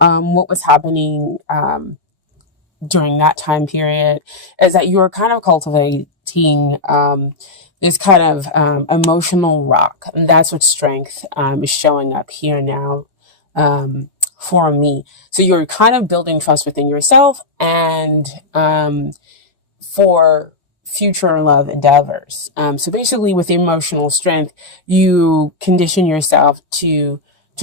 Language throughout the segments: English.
what was happening during that time period is that you were kind of cultivating this kind of emotional rock. And that's what strength is showing up here now for me. So you're kind of building trust within yourself and for future love endeavors. So basically with emotional strength, you condition yourself to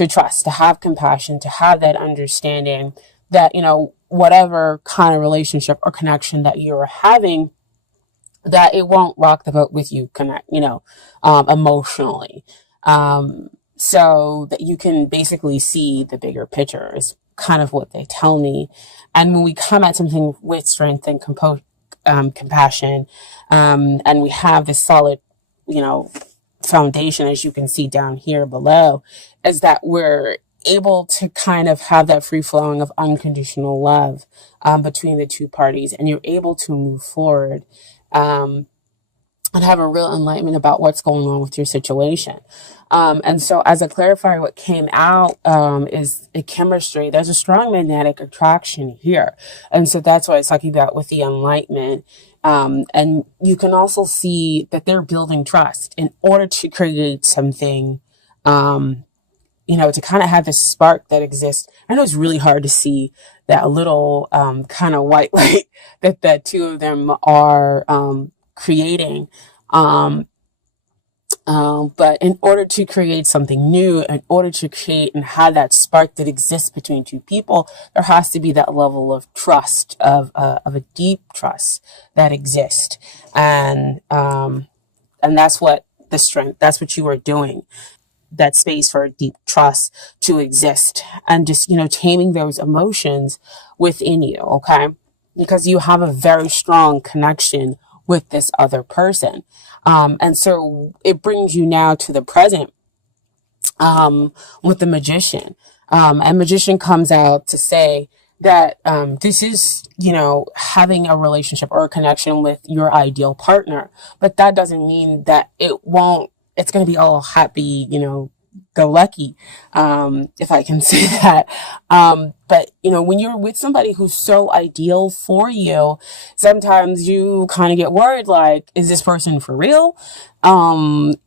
trust, to have compassion, to have that understanding that, you know, whatever kind of relationship or connection that you're having, that it won't rock the boat with you emotionally. So that you can basically see the bigger picture is kind of what they tell me. And when we come at something with strength and compassion, and we have this solid, you know, foundation, as you can see down here below, is that we're able to kind of have that free flowing of unconditional love between the two parties, and you're able to move forward and have a real enlightenment about what's going on with your situation. And so as a clarifier, what came out is a chemistry. There's a strong magnetic attraction here. And so that's what I was talking about with the enlightenment. And you can also see that they're building trust in order to create something, you know, to kind of have this spark that exists. I know it's really hard to see that little kind of white light that the two of them are creating. But in order to create something new, in order to create and have that spark that exists between two people, there has to be that level of trust, of a deep trust that exists. And that's what the strength, that's what you are doing. That space for a deep trust to exist, and just, you know, taming those emotions within you. Okay. Because you have a very strong connection with this other person. And so it brings you now to the present, with the magician. And magician comes out to say that, this is, you know, having a relationship or a connection with your ideal partner, but that doesn't mean that it's going to be all happy, you know, go lucky, if I can say that. But, you know, when you're with somebody who's so ideal for you, sometimes you kind of get worried, like, is this person for real?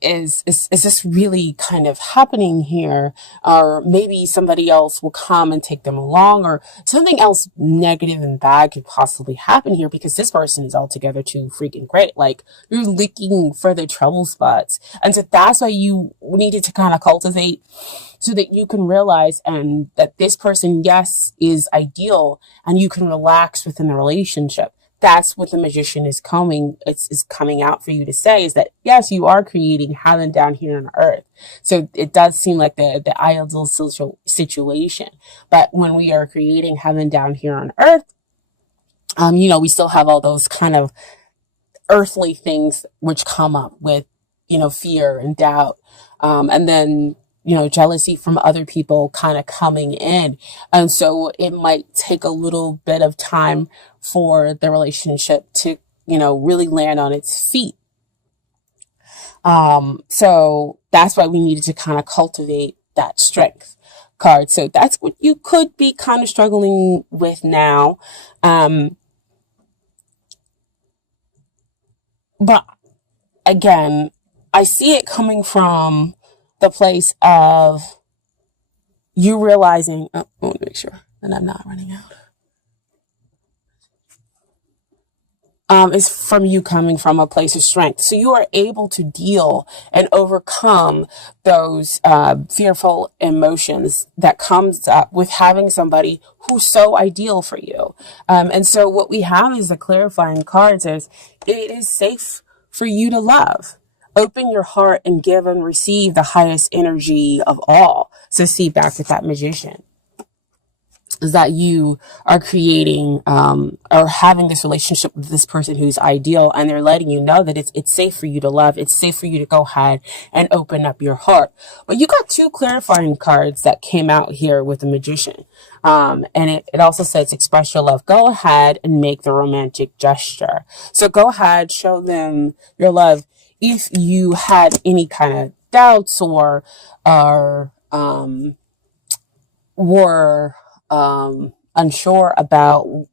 Is this really kind of happening here? Or maybe somebody else will come and take them along, or something else negative and bad could possibly happen here because this person is altogether too freaking great. Like, you're looking for the trouble spots. And so that's why you needed to kind of cultivate, so that you can realize and that this person, yes, is ideal, and you can relax within the relationship. That's what the magician is coming out for you to say, is that yes, you are creating heaven down here on earth. So it does seem like the ideal situation. But when we are creating heaven down here on earth, you know, we still have all those kind of earthly things which come up with, you know, fear and doubt. And then, you know, jealousy from other people kind of coming in. And so it might take a little bit of time for the relationship to, you know, really land on its feet. So that's why we needed to kind of cultivate that strength card. So that's what you could be kind of struggling with now. But again, I see it coming from the place of you realizing, I want to make sure that I'm not running out. Is from you coming from a place of strength. So you are able to deal and overcome those fearful emotions that comes up with having somebody who's so ideal for you. And so what we have is the clarifying card says, it is safe for you to love. Open your heart and give and receive the highest energy of all. So see, back with that magician, is that you are creating or having this relationship with this person who's ideal, and they're letting you know that it's safe for you to love. It's safe for you to go ahead and open up your heart. But you got two clarifying cards that came out here with the magician. And it also says, express your love. Go ahead and make the romantic gesture. So go ahead, show them your love. If you had any kind of doubts or were unsure about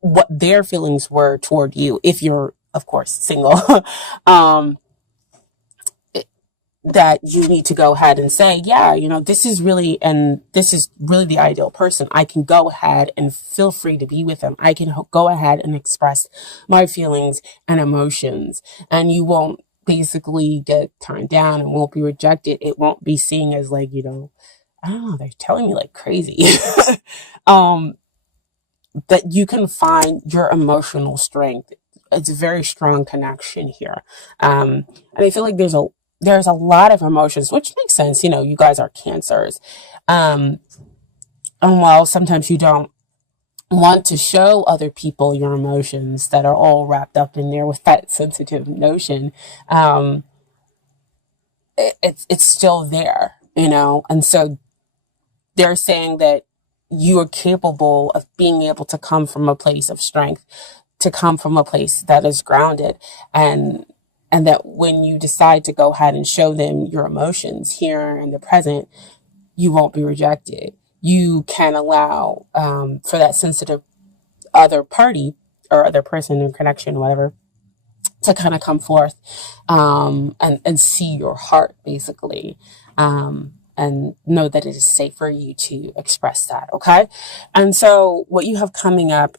what their feelings were toward you, if you're, of course, single, um, that you need to go ahead and say, yeah, this is really, the ideal person. I can go ahead and feel free to be with them. I can go ahead and express my feelings and emotions, and you won't basically get turned down and won't be rejected. It won't be seen as like, I don't know, they're telling me like crazy. um, that you can find your emotional strength. It's a very strong connection here. And I feel like there's a lot of emotions, which makes sense. You guys are cancers. Um, and while sometimes you don't want to show other people your emotions that are all wrapped up in there with that sensitive notion, um, it's still there, and so they're saying that you are capable of being able to come from a place of strength, to come from a place that is grounded, and that when you decide to go ahead and show them your emotions here in the present, you won't be rejected. You can allow for that sensitive other party or other person in connection, whatever, to kind of come forth, and see your heart, basically, and know that it is safe for you to express that. Okay. And so what you have coming up,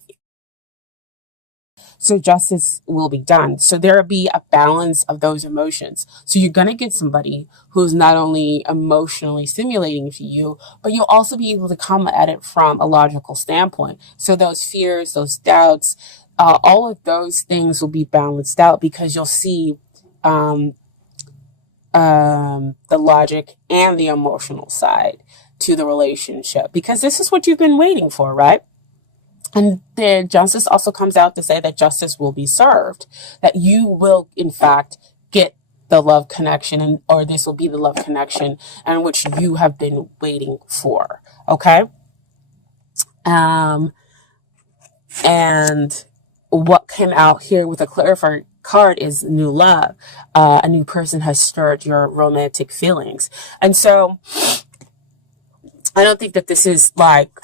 so justice will be done. So there will be a balance of those emotions. So you're going to get somebody who's not only emotionally stimulating to you, but you'll also be able to come at it from a logical standpoint. So those fears, those doubts, all of those things will be balanced out, because you'll see um, the logic and the emotional side to the relationship, because this is what you've been waiting for, right? And the justice also comes out to say that justice will be served, that you will, in fact, get the love connection, or this will be the love connection in which you have been waiting for. Okay. And what came out here with a clarifier card is new love. A new person has stirred your romantic feelings. And so I don't think that this is like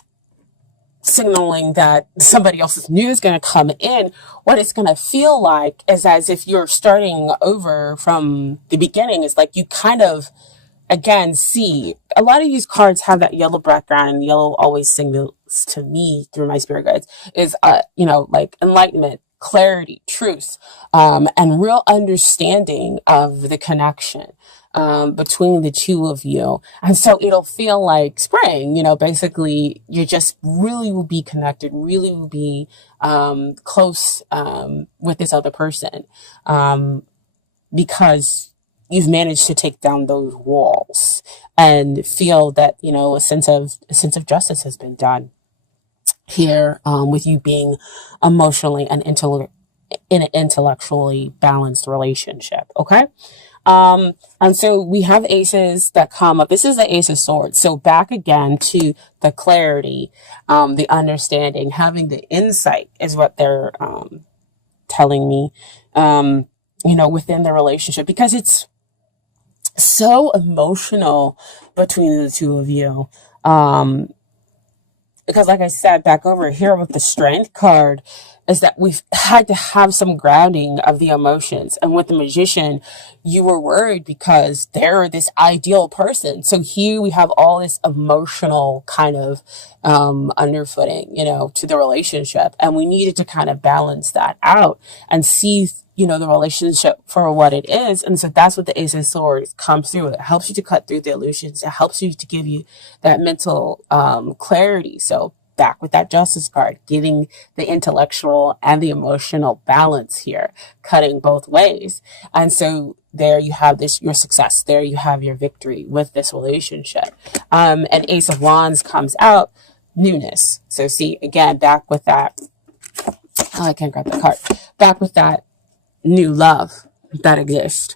signaling that somebody else's new is going to come in. What it's going to feel like is as if you're starting over from the beginning. It's like you kind of, again, see, a lot of these cards have that yellow background, and yellow always signals to me through my spirit guides is, like enlightenment, clarity, truth, and real understanding of the connection between the two of you. And so it'll feel like spring, basically you just really will be connected, really will be close with this other person, because you've managed to take down those walls and feel that, a sense of justice has been done here, with you being emotionally and in an intellectually balanced relationship. Okay. And so we have aces that come up. This is the Ace of Swords. So back again to the clarity, the understanding, having the insight is what they're, telling me, within the relationship, because it's so emotional between the two of you. Because like I said, back over here with the Strength card, is that we've had to have some grounding of the emotions. And with the Magician, you were worried because they're this ideal person. So here we have all this emotional kind of underfooting, to the relationship. And we needed to kind of balance that out and see, the relationship for what it is. And so that's what the Ace of Swords comes through. It helps you to cut through the illusions. It helps you to give you that mental clarity. So back with that Justice card, getting the intellectual and the emotional balance here, cutting both ways. And so there you have your success. There you have your victory with this relationship. And Ace of Wands comes out, newness. So see, again, back with that. Oh, I can't grab the card. Back with that new love that exists.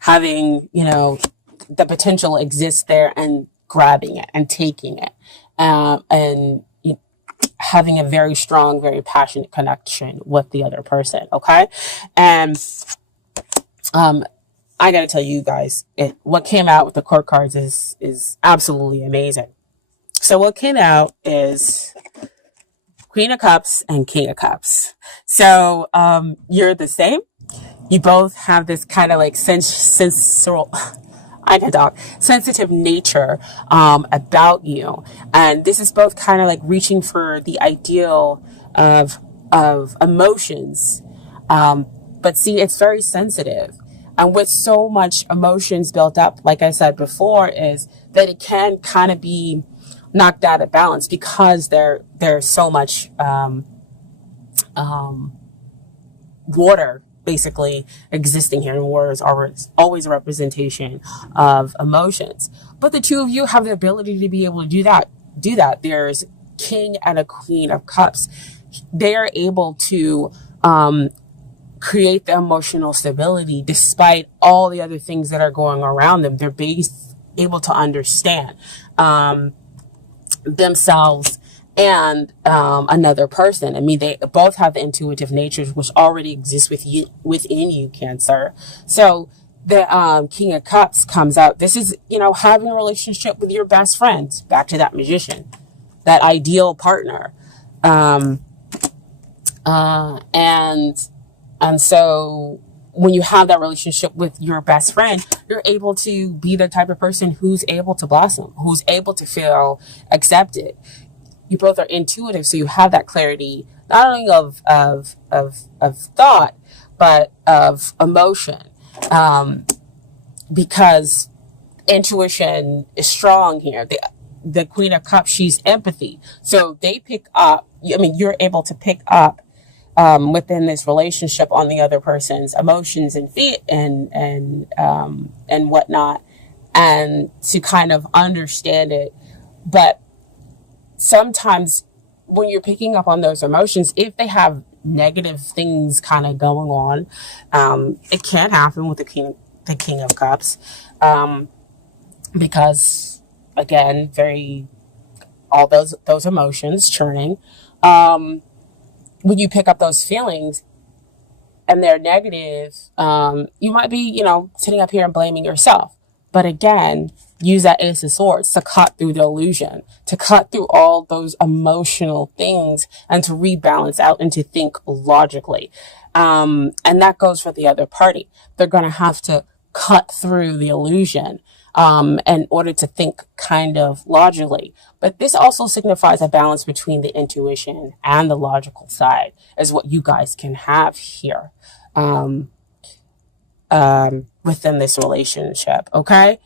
Having, the potential exists there, and grabbing it and taking it. And having a very strong, very passionate connection with the other person. Okay. And, I got to tell you guys, what came out with the court cards is absolutely amazing. So what came out is Queen of Cups and King of Cups. So you're the same. You both have this kind of like sensorial, I can talk, sensitive nature about you, and this is both kind of like reaching for the ideal of emotions. But see, it's very sensitive, and with so much emotions built up, like I said before, is that it can kind of be knocked out of balance because there's so much water basically existing here, and water is always a representation of emotions. But the two of you have the ability to be able to do that. There's king and a queen of cups. They are able to create the emotional stability despite all the other things that are going around them. They're able to understand themselves and another person. I mean, they both have the intuitive natures which already exist within you, Cancer. So the King of Cups comes out. This is, having a relationship with your best friend. Back to that magician, that ideal partner. And so when you have that relationship with your best friend, you're able to be the type of person who's able to blossom, who's able to feel accepted. You both are intuitive, so you have that clarity, not only of thought, but of emotion. Because intuition is strong here. The Queen of Cups, she's empathy. So they pick up, you're able to pick up within this relationship on the other person's emotions and and whatnot, and to kind of understand it. But sometimes when you're picking up on those emotions, if they have negative things kind of going on, it can happen with the King of Cups, because again, all those emotions churning. When you pick up those feelings and they're negative, you might be, sitting up here and blaming yourself. But again, use that Ace of Swords to cut through the illusion, to cut through all those emotional things, and to rebalance out and to think logically. And that goes for the other party. They're going to have to cut through the illusion in order to think kind of logically. But this also signifies a balance between the intuition and the logical side, is what you guys can have here within this relationship, okay?